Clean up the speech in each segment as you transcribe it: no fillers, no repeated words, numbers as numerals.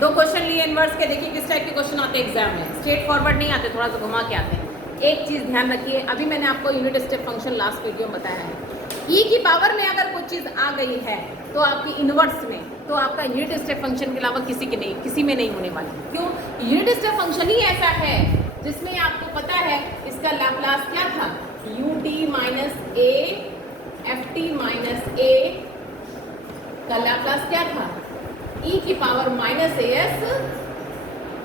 दो क्वेश्चन लिए इनवर्स के, देखिए किस टाइप के क्वेश्चन आते हैं एग्जाम में। स्ट्रेट फॉरवर्ड नहीं आते, थोड़ा सा घुमा के आते हैं। एक चीज़ ध्यान रखिए, अभी मैंने आपको unit step function last video में बताया है। ई की पावर में अगर कोई चीज़ आ गई है तो आपकी इनवर्स में, तो आपका यूनिट स्टेप फंक्शन के अलावा किसी में नहीं होने वाली। क्यों? यूनिट स्टेप फंक्शन ही ऐसा है जिसमें आपको पता है इसका लैप्लास क्या था, u t minus a f t minus a का लैप्लास क्या था, e की power minus a s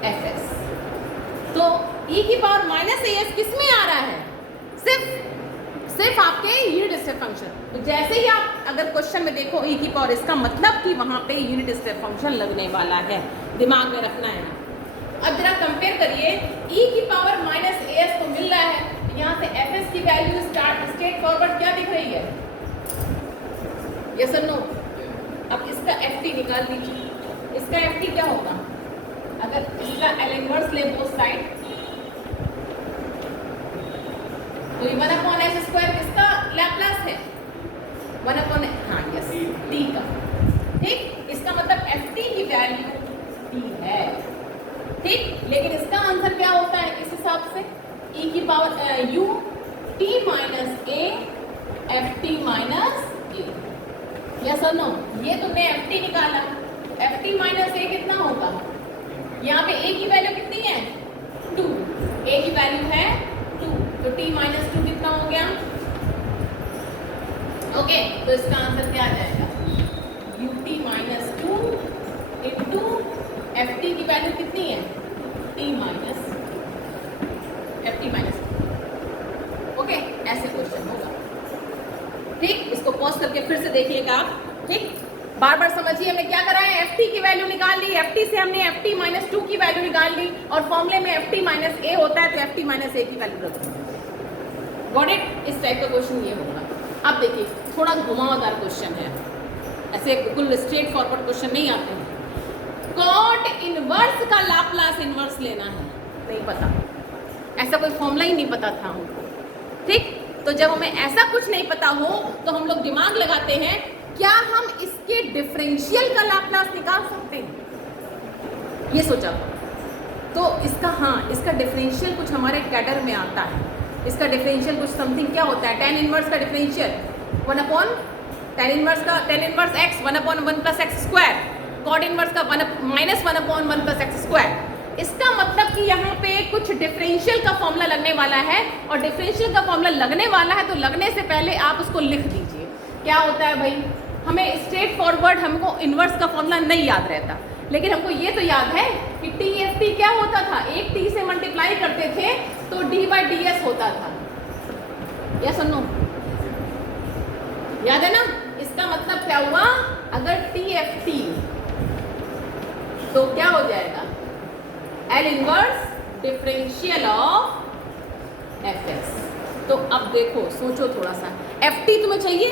f s. तो e की पावर माइनस ए एस किस में आ रहा है, सिर्फ आपके यूनिट स्टेप फंक्शन। तो जैसे ही आप अगर क्वेश्चन में देखो e की पावर, इसका मतलब कि वहां पे यूनिट स्टेप फंक्शन लगने वाला है, दिमाग में रखना है। अब जरा कंपेयर करिए, e की पावर माइनस ए एस तो मिल रहा है, यहाँ से एफ एस की वैल्यू स्ट्रेट फॉरवर्ड क्या दिख रही है, यस और नो। अब इसका एफ टी निकाल दीजिए, इसका एफ टी क्या होगा, अगर इसका एल इनवर्स ले बोथ साइड, तो ये 1/s² किसका लैप्लास है, 1/, हाँ यस, टी का। ठीक, इसका मतलब एफ टी की वैल्यू टी है। ठीक, लेकिन इसका आंसर क्या होता है इस हिसाब से, ई की power you t minus a f t minus A, yes और नो। ये तुमने एफ टी निकाला, एफ टी माइनस ए कितना होगा, यहाँ पे ए की वैल्यू कितनी है 2, ए की वैल्यू है 2, तो टी माइनस 2 कितना हो गया, ओके। तो इसका आंसर क्या आ जाएगा, you t minus 2 into F T की वैल्यू कितनी है, T minus F t minus, okay. ऐसे क्वेश्चन होगा। ठीक, इसको पॉज करके फिर से देखिएगा आप। ठीक, बार बार समझिए, हमने क्या करा है, एफ टी की वैल्यू निकाल ली, एफ टी से हमने एफ टी माइनस 2 की वैल्यू निकाल ली, और फॉर्मूले में एफ टी माइनस ए होता है तो एफ टी माइनस ए की वैल्यू रख दी। Got it? इस टाइप का क्वेश्चन ये होगा। अब देखिए, थोड़ा घुमावदार क्वेश्चन है, ऐसे बिल्कुल स्ट्रेट फॉरवर्ड क्वेश्चन नहीं आते हैं। कॉट इनवर्स का लाप्लास इनवर्स लेना है, नहीं पता, ऐसा कोई फॉर्मूला ही नहीं पता था हमको। ठीक, तो जब हमें ऐसा कुछ नहीं पता हो तो हम लोग दिमाग लगाते हैं, क्या हम इसके डिफरेंशियल का लाप्लास निकाल सकते हैं, ये सोचा। तो इसका, हाँ, इसका डिफरेंशियल कुछ हमारे कैडर में आता है। इसका डिफरेंशियल कुछ समथिंग क्या होता है, tan इनवर्स का differential 1/tan inverse x 1/1 + x², cot inverse का -1/1 + x²। इसका मतलब कि यहाँ पे कुछ डिफरेंशियल का फॉर्मूला लगने वाला है, और डिफरेंशियल का फॉर्मूला लगने वाला है तो लगने से पहले आप उसको लिख दीजिए। क्या होता है भाई, हमें स्ट्रेट फॉरवर्ड हमको इनवर्स का फॉर्मूला नहीं याद रहता, लेकिन हमको ये तो याद है कि टी एफ टी क्या होता था, एक टी से मल्टीप्लाई करते थे तो d/ds होता था, यस और नो, याद है ना। इसका मतलब क्या हुआ, अगर टी एफ टी तो क्या हो जाएगा, L inverse differential of F s. तो अब देखो, सोचो थोड़ा सा, एफ टी तुम्हें चाहिए,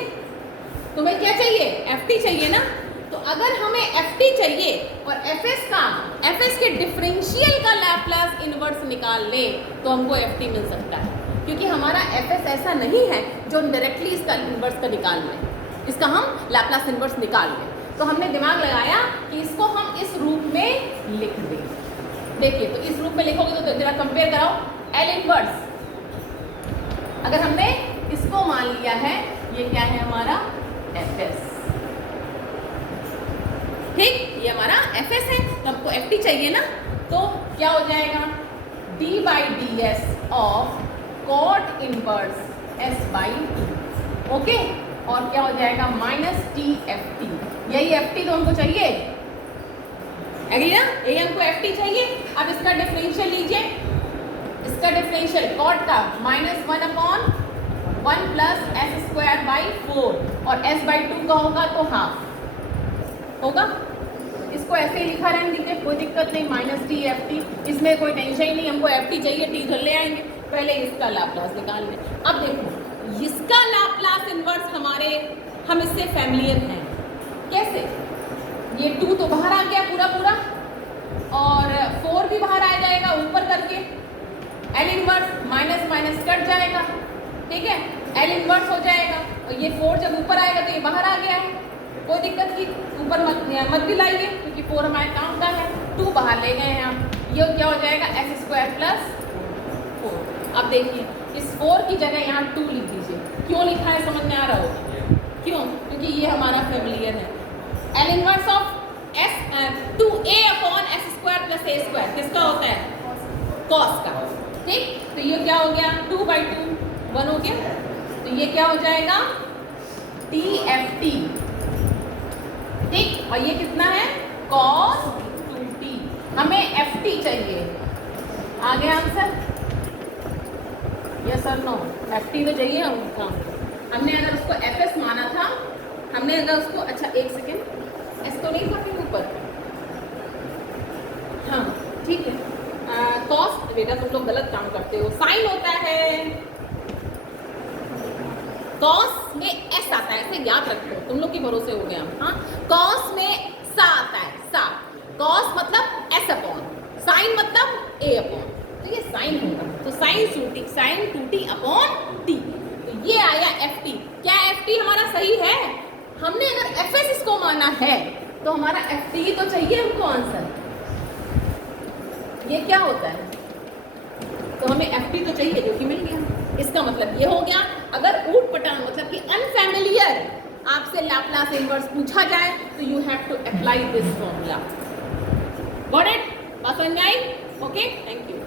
तुम्हें क्या चाहिए, एफ टी चाहिए ना। तो अगर हमें एफ टी चाहिए और एफ एस के डिफरेंशियल का लैप्लास इनवर्स निकाल ले तो हमको एफ टी मिल सकता है, क्योंकि हमारा एफ एस ऐसा नहीं है जो डायरेक्टली इसका इनवर्स का निकाल लें, इसका हम लैप्लास इनवर्स निकाल लें। तो हमने दिमाग लगाया कि इसको हम इस रूप में लिख दें। देखिए, तो इस रूप में लिखोगे तो जरा कंपेयर कराओ, एल इनवर्स, अगर हमने इसको मान लिया है, ये क्या है हमारा एफ एस। ठीक, ये हमारा एफ एस है, तो हमको एफ टी चाहिए ना, तो क्या हो जाएगा, d/ds of cot inverse s/2, okay. और क्या हो जाएगा, -t/ft, यही एफ टी तो हमको चाहिए, एग्री ना, यही हमको एफ टी चाहिए। अब इसका डिफरेंशियल लीजिए, इसका डिफरेंशियल कॉट का -1/1 + s²/4, और s/2 का होगा तो हाफ होगा। इसको ऐसे ही लिखा रहने दीजिए, कोई दिक्कत नहीं, -t/ft, इसमें कोई टेंशन ही नहीं, हमको एफ टी चाहिए, टी घर ले आएंगे, पहले इसका लाप्लास निकाल लें। अब देखो, इसका लाप्लास इनवर्स हम इससे फैमिलियर हैं, कैसे, ये 2 तो बाहर आ गया पूरा, और 4 भी बाहर आ जाएगा ऊपर करके, एल इनवर्स माइनस कट जाएगा, ठीक है, एल इनवर्स हो जाएगा, और ये 4 जब ऊपर आएगा तो ये बाहर आ गया है, कोई दिक्कत की ऊपर मत दिलाइए, क्योंकि 4 हमारे काम का है। 2 बाहर ले गए हैं हम, ये क्या हो जाएगा एस स्क्वायर प्लस 4। अब देखिए इस 4 की जगह यहाँ 2 लिख दीजिए। क्यों लिखा है समझ में आ रहा होगा, क्यों? क्योंकि ये हमारा फेमिलियर है। L inverse of S 2a upon S square plus A square किसका होता है? कॉस का। ठीक, तो ये क्या हो गया 2/2 1 हो गया, तो ये क्या हो जाएगा TFT। ठीक, और ये कितना है cos 2t। हमें FT चाहिए। आ गया आंसर? यस और नो? FT तो चाहिए हमको। हमने अगर उसको FS माना था, हमने अगर उसको, अच्छा एक सेकेंड, एस तो नहीं था फिर ऊपर, हाँ ठीक है। कॉस, बेटा तुम लोग गलत काम करते हो, साइन होता है, कॉस में एस आता है, इसे याद रखो, तुम लोग के भरोसे हो गया। हाँ, कॉस में सा आता है, सा। कॉस मतलब एस अपॉन, साइन मतलब ए अपॉन, तो ये साइन होगा, तो साइन 2t अपॉन टी। तो ये आया एफ टी। क्या एफ टी हमारा सही है? हमने अगर एफ एस इसको माना है तो हमारा एफ टी तो चाहिए हमको आंसर। ये क्या होता है? तो हमें एफ टी तो चाहिए, जो कि मिल गया। इसका मतलब ये हो गया, अगर ऊट पटांग मतलब कि अनफैमिलियर आपसे लैपलास इनवर्स पूछा जाए तो you have to apply this formula. Got it? बात समझ में आई? Okay, thank you.